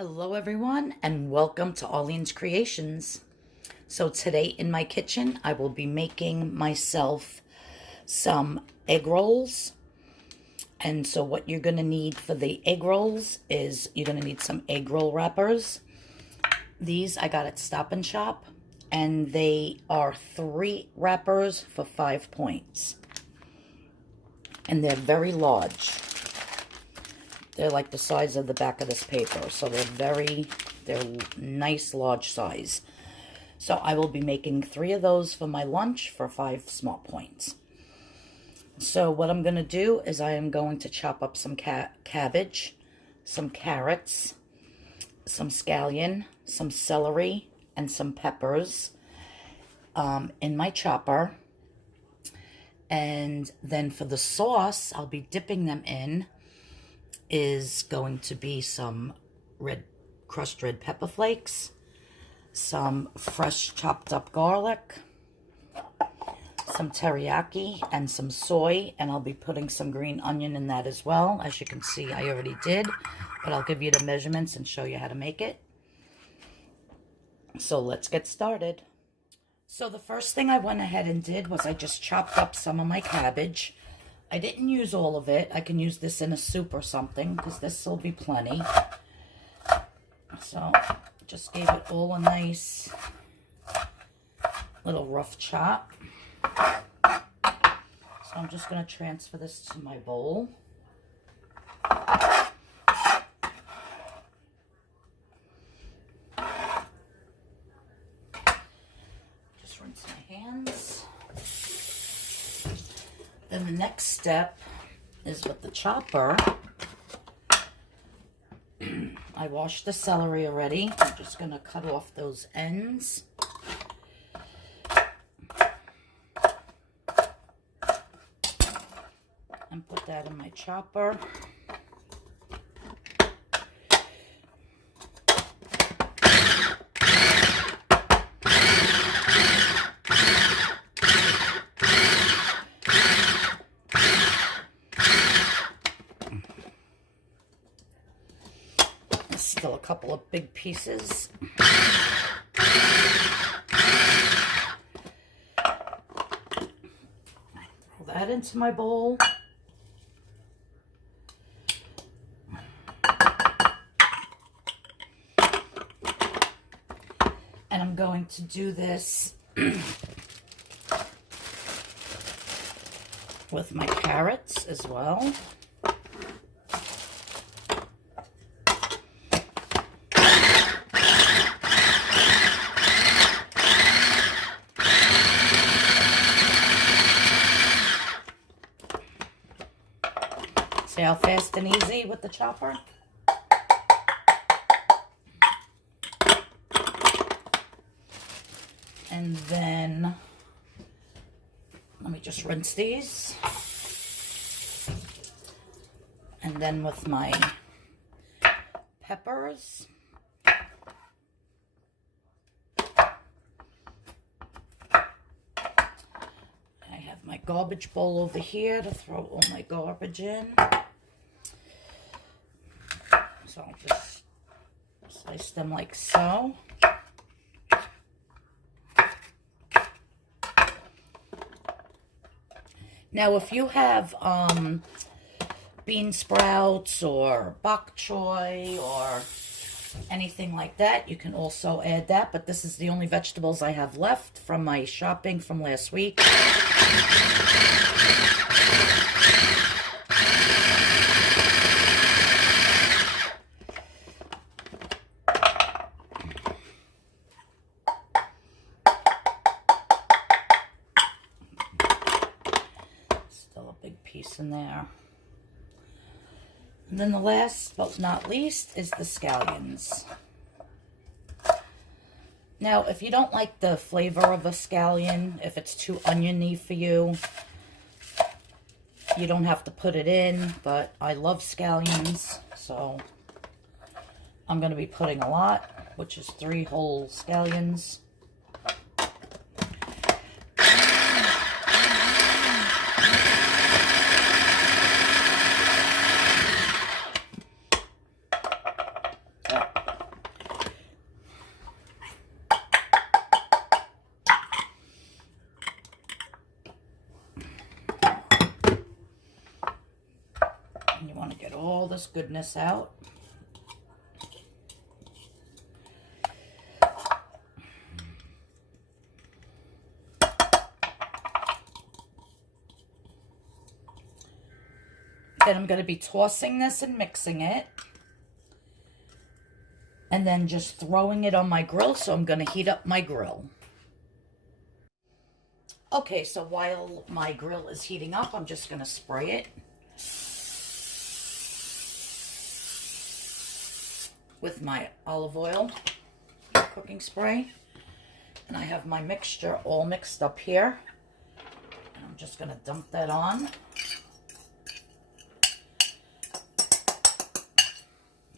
Hello everyone and welcome to Arlene's Creations. So today in my kitchen I will be making myself some egg rolls. And so what you're going to need for the egg rolls is you're going to need some egg roll wrappers. These I got at Stop and Shop and they are 3 wrappers for 5 points. And they're very large. They're like the size of the back of this paper, so they're nice large size. So I will be making 3 of those for my lunch for 5 small points. So what I'm going to do is I am going to chop up some cabbage, some carrots, some scallion, some celery, and some peppers in my chopper. And then for the sauce, I'll be dipping them in is going to be some crushed red pepper flakes, some fresh chopped up garlic, some teriyaki, and some soy, and I'll be putting some green onion in that as well. As you can see, I already did, but I'll give you the measurements and show you how to make it. So let's get started. So the first thing I went ahead and did was I just chopped up some of my cabbage. I didn't use all of it. I can use this in a soup or something because this will be plenty. So just gave it all a nice little rough chop. So I'm just going to transfer this to my bowl. Just rinse my hands. Then the next step is with the chopper. I washed the celery already. I'm just going to cut off those ends. And put that in my chopper. Still a couple of big pieces. Throw that into my bowl. And I'm going to do this with my carrots as well. See how fast and easy with the chopper? And then, let me just rinse these. And then with my peppers. I have my garbage bowl over here to throw all my garbage in. So I'll just slice them like so. Now, if you have bean sprouts or bok choy or anything like that, you can also add that. But this is the only vegetables I have left from my shopping from last week. Piece in there. And then the last but not least is the scallions. Now, if you don't like the flavor of a scallion, if it's too oniony for you, you don't have to put it in, but I love scallions, so I'm going to be putting a lot, which is 3 whole scallions. want to get all this goodness out. Then I'm going to be tossing this and mixing it. And then just throwing it on my grill, so I'm going to heat up my grill. Okay, so while my grill is heating up, I'm just going to spray it with my olive oil cooking spray. And I have my mixture all mixed up here. And I'm just going to dump that on.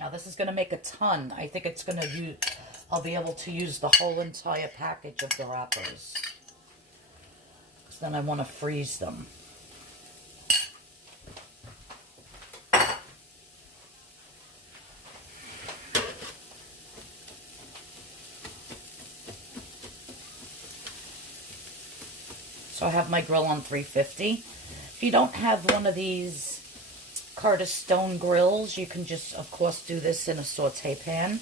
Now this is going to make a ton. I think it's going to use, I'll be able to use the whole entire package of the wrappers. Because then I want to freeze them. So I have my grill on 350. If you don't have one of these Carter stone grills, you can just, of course, do this in a saute pan.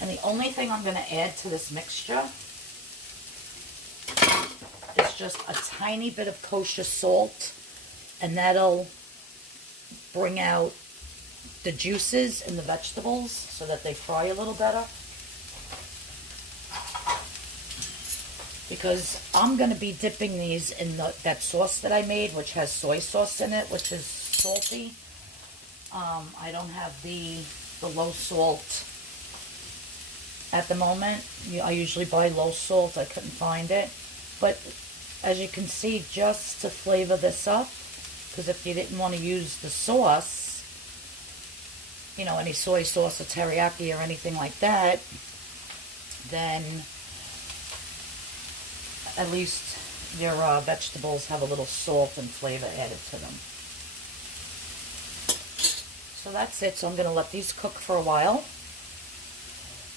And the only thing I'm going to add to this mixture is just a tiny bit of kosher salt, and that'll bring out the juices in the vegetables so that they fry a little better. Because I'm going to be dipping these in that sauce that I made, which has soy sauce in it, which is salty. I don't have the low salt at the moment. I usually buy low salt. I couldn't find it. But as you can see, just to flavor this up, because if you didn't want to use the sauce, you know, any soy sauce or teriyaki or anything like that, then at least your vegetables have a little salt and flavor added to them. So that's it. So I'm going to let these cook for a while.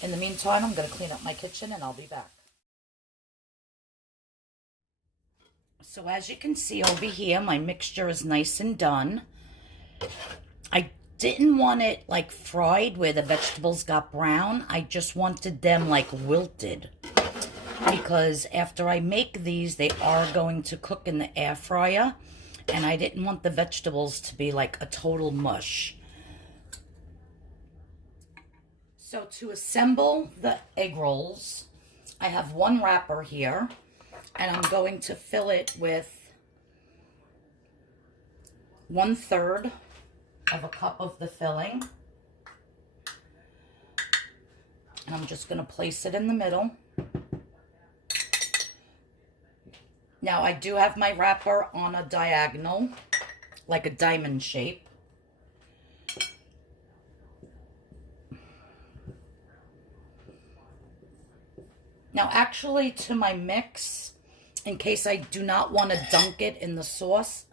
In the meantime, I'm going to clean up my kitchen and I'll be back. So as you can see over here, my mixture is nice and done. I didn't want it like fried where the vegetables got brown. I just wanted them like wilted. Because after I make these, they are going to cook in the air fryer. And I didn't want the vegetables to be like a total mush. So to assemble the egg rolls, I have one wrapper here. And I'm going to fill it with 1/3 of a cup of the filling. And I'm just going to place it in the middle. Now, I do have my wrapper on a diagonal, like a diamond shape. Now, actually, to my mix, in case I do not want to dunk it in the sauce,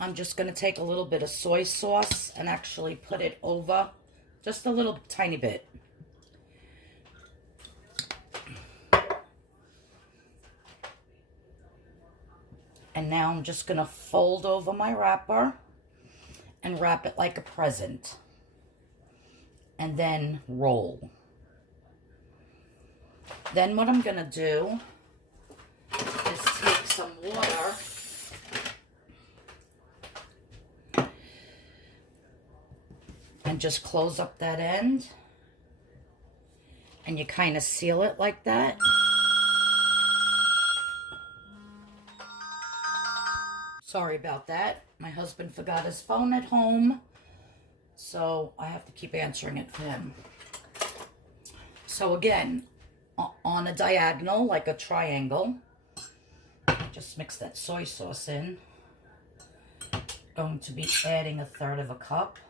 I'm just going to take a little bit of soy sauce and actually put it over, just a little tiny bit. And now I'm just going to fold over my wrapper and wrap it like a present. And then roll. Then what I'm going to do is take some water and just close up that end. And you kind of seal it like that. Sorry about that. My husband forgot his phone at home, so I have to keep answering it for him. So again, on a diagonal, like a triangle, just mix that soy sauce in. Going to be adding 1/3 of a cup.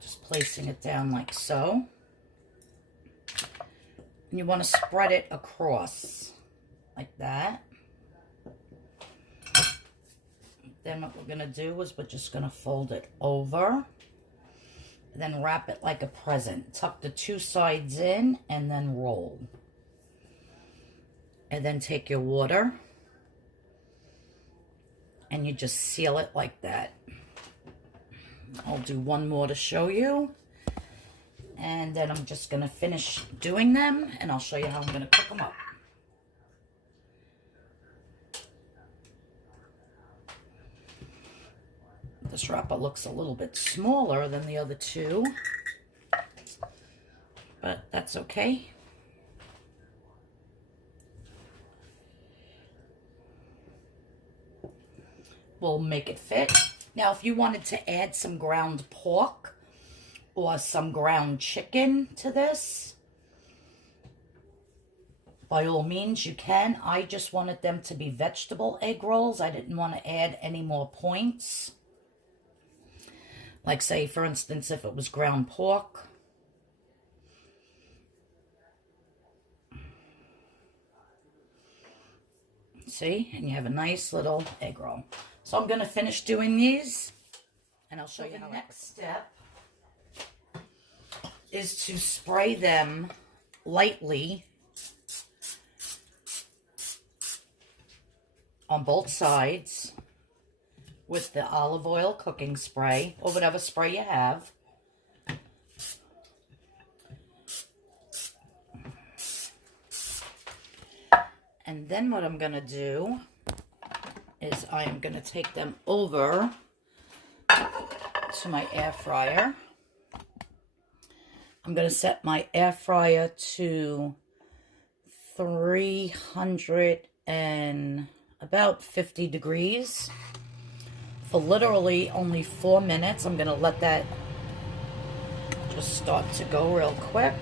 Just placing it down like so. And you want to spread it across like that. Then what we're going to do is we're just going to fold it over then wrap it like a present. Tuck the two sides in and then roll. And then take your water and you just seal it like that. I'll do one more to show you. And then I'm just going to finish doing them and I'll show you how I'm going to cook them up. This wrapper looks a little bit smaller than the other two, but that's okay. We'll make it fit. Now, if you wanted to add some ground pork or some ground chicken to this, by all means, you can. I just wanted them to be vegetable egg rolls. I didn't want to add any more points. Like, say, for instance, if it was ground pork. See? And you have a nice little egg roll. So I'm going to finish doing these, and I'll show you how. The next step is to spray them lightly on both sides with the olive oil cooking spray, or whatever spray you have. And then what I'm going to do is I am going to take them over to my air fryer. I'm going to set my air fryer to 300 and about 50 degrees for literally only 4 minutes. I'm going to let that just start to go real quick.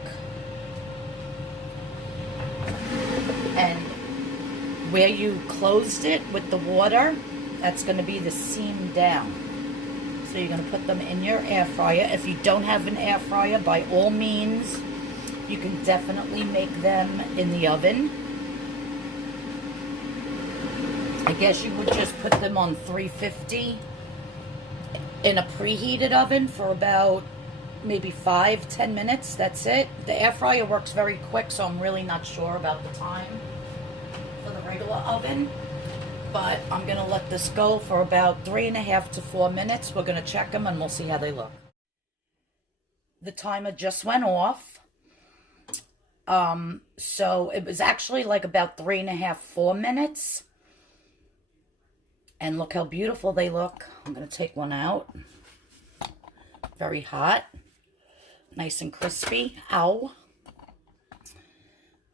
And where you closed it with the water, that's going to be the seam down. So you're going to put them in your air fryer. If you don't have an air fryer, by all means, you can definitely make them in the oven. I guess you would just put them on 350 in a preheated oven for about maybe 5-10 minutes. That's it. The air fryer works very quick, so I'm really not sure about the time for the regular oven, but I'm going to let this go for about 3.5 to 4 minutes. We're going to check them and we'll see how they look. The timer just went off. So it was actually like about 3.5-4 minutes. And look how beautiful they look. I'm going to take one out. Very hot. Nice and crispy. Ow.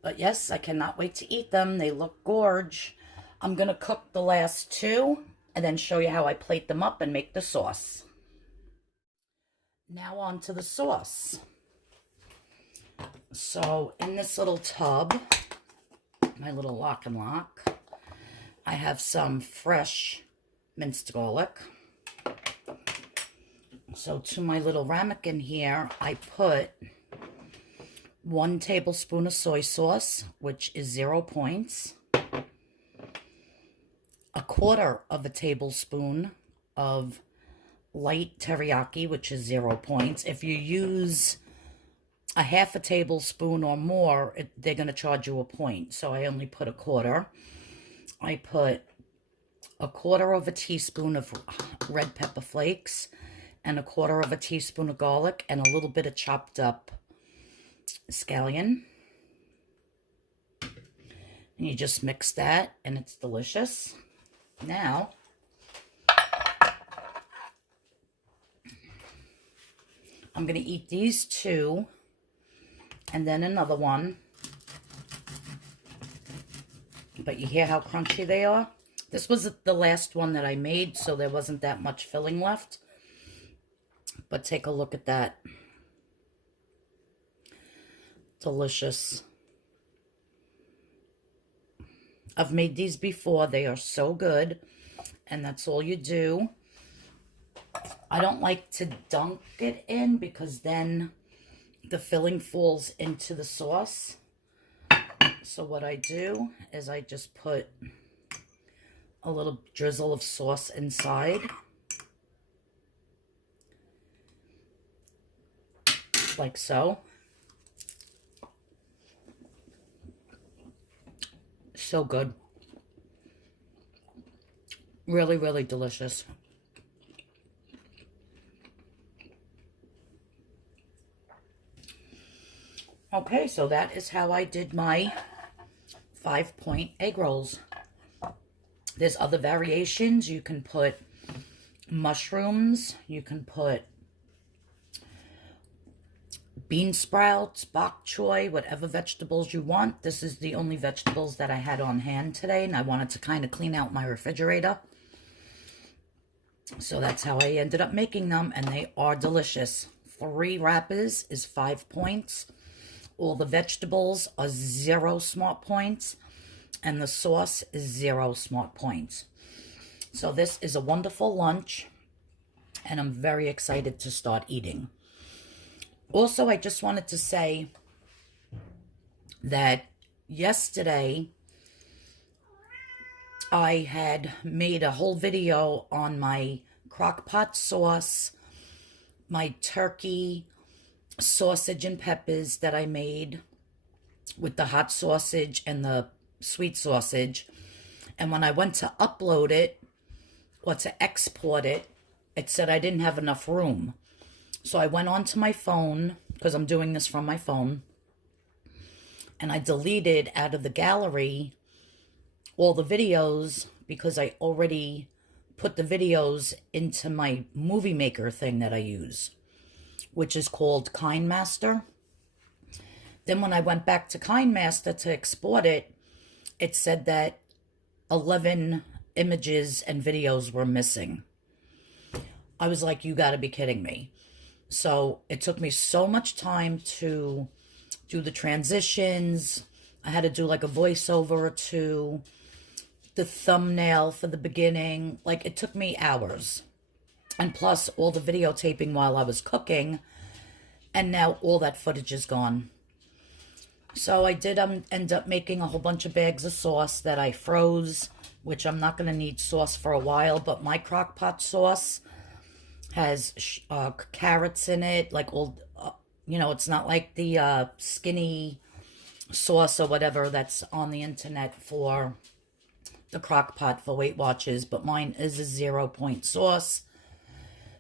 But yes, I cannot wait to eat them. They look gorge. I'm going to cook the last two and then show you how I plate them up and make the sauce. Now on to the sauce. So in this little tub, my little lock and lock, I have some fresh minced garlic. So to my little ramekin here, I put 1 tablespoon of soy sauce, which is 0 points. 1/4 tablespoon of light teriyaki, which is 0 points. If you use a 1/2 tablespoon or more, they're going to charge you a point. So I only put 1/4. I put 1/4 teaspoon of red pepper flakes and 1/4 teaspoon of garlic and a little bit of chopped up scallion. And you just mix that and it's delicious. Now, I'm going to eat these two and then another one. But you hear how crunchy they are? This was the last one that I made, so there wasn't that much filling left. But take a look at that. Delicious. I've made these before. They are so good. And that's all you do. I don't like to dunk it in because then the filling falls into the sauce. So what I do is I just put a little drizzle of sauce inside. like so. So good. Really, really delicious. Okay, so that is how I did my 5-point egg rolls. There's other variations. You can put mushrooms. You can put bean sprouts, bok choy, whatever vegetables you want. This is the only vegetables that I had on hand today, and I wanted to kind of clean out my refrigerator. So that's how I ended up making them, and they are delicious. 3 wrappers is 5 points. All the vegetables are 0 smart points, and the sauce is 0 smart points. So this is a wonderful lunch, and I'm very excited to start eating. Also, I just wanted to say that yesterday I had made a whole video on my crock pot sauce, my turkey sausage and peppers that I made with the hot sausage and the sweet sausage. And when I went to upload it or to export it, it said I didn't have enough room. So I went onto my phone, because I'm doing this from my phone, and I deleted out of the gallery all the videos because I already put the videos into my movie maker thing that I use, which is called KindMaster. Then when I went back to KindMaster to export it, it said that 11 images and videos were missing. I was like, you gotta be kidding me. So it took me so much time to do the transitions. I had to do like a voiceover or two, the thumbnail for the beginning. Like, it took me hours. And plus all the videotaping while I was cooking. And now all that footage is gone. So I did end up making a whole bunch of bags of sauce that I froze, which I'm not going to need sauce for a while. But my crock pot sauce has carrots in it, like all, it's not like the skinny sauce or whatever that's on the internet for the crock pot for Weight Watchers, but mine is a 0-point sauce.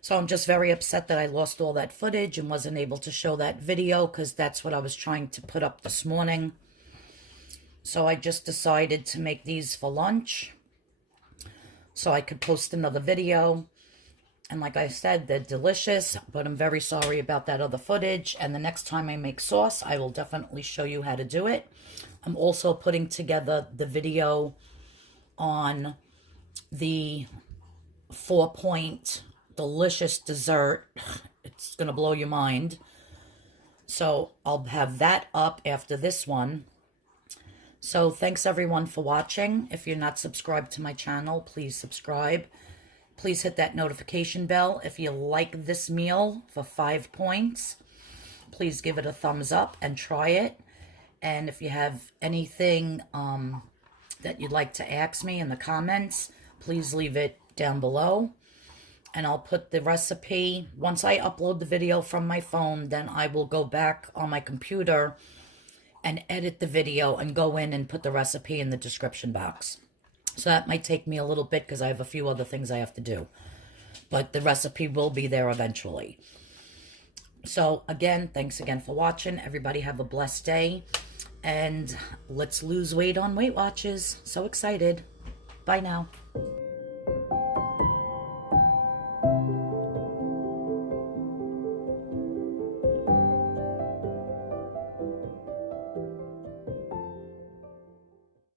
So I'm just very upset that I lost all that footage and wasn't able to show that video, because that's what I was trying to put up this morning. So I just decided to make these for lunch so I could post another video. And like I said, they're delicious, but I'm very sorry about that other footage. And the next time I make sauce, I will definitely show you how to do it. I'm also putting together the video on the 4-point delicious dessert. It's going to blow your mind. So I'll have that up after this one. So thanks everyone for watching. If you're not subscribed to my channel, please subscribe. Please hit that notification bell. If you like this meal for 5 points, please give it a thumbs up and try it. And if you have anything that you'd like to ask me in the comments, please leave it down below. And I'll put the recipe, once I upload the video from my phone, then I will go back on my computer and edit the video and go in and put the recipe in the description box. So that might take me a little bit because I have a few other things I have to do. But the recipe will be there eventually. So again, thanks again for watching. Everybody have a blessed day. And let's lose weight on Weight Watchers. So excited. Bye now.